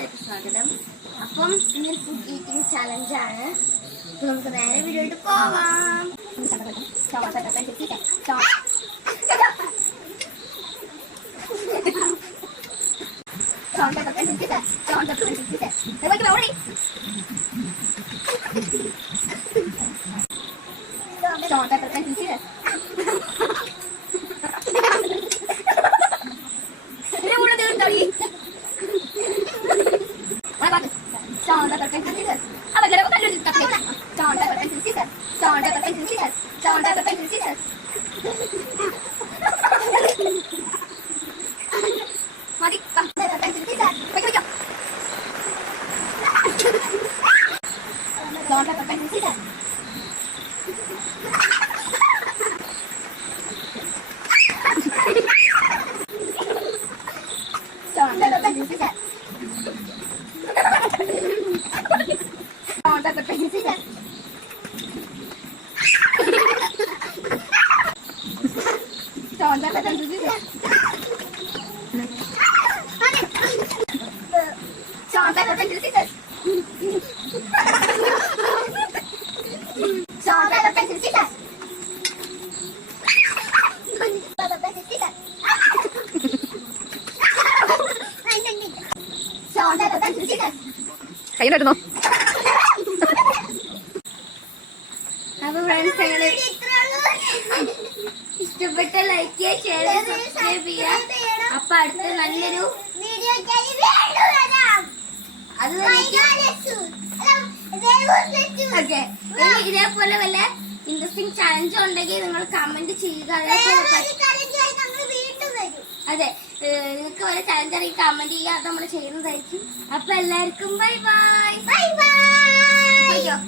എല്ലാവർക്കും സ്വാഗതം. അപ്പം ഇന്നൊരു ഫുഡ് ഈറ്റിംഗ് ചലഞ്ചാണ്. അപ്പൊ നമുക്ക് നേരെ വീഡിയോയിട്ട് പോവാം. കയ്യിലിരുന്നോ? അപ്പൊ ഫ്രണ്ട്സ് ഇഷ്ടപ്പെട്ട ലൈക്ക് ചെയ്യുക, ഷെയർ ചെയ്യുക, സബ്സ്ക്രൈബ് ചെയ്യുക. അപ്പൊ അടുത്ത നല്ലൊരു ഇതേപോലെ വല്ല ഇൻട്രസ്റ്റിംഗ് ചാലഞ്ച് ഉണ്ടെങ്കിൽ നിങ്ങൾ കമന്റ് ചെയ്യുക. അതെ, നിങ്ങൾക്ക് വല്ല ചാലഞ്ച് ആണെങ്കിൽ കമന്റ് ചെയ്യുക, അത് നമ്മൾ ചെയ്യുന്നതായിരിക്കും. അപ്പൊ എല്ലാവർക്കും ബൈ ബൈ.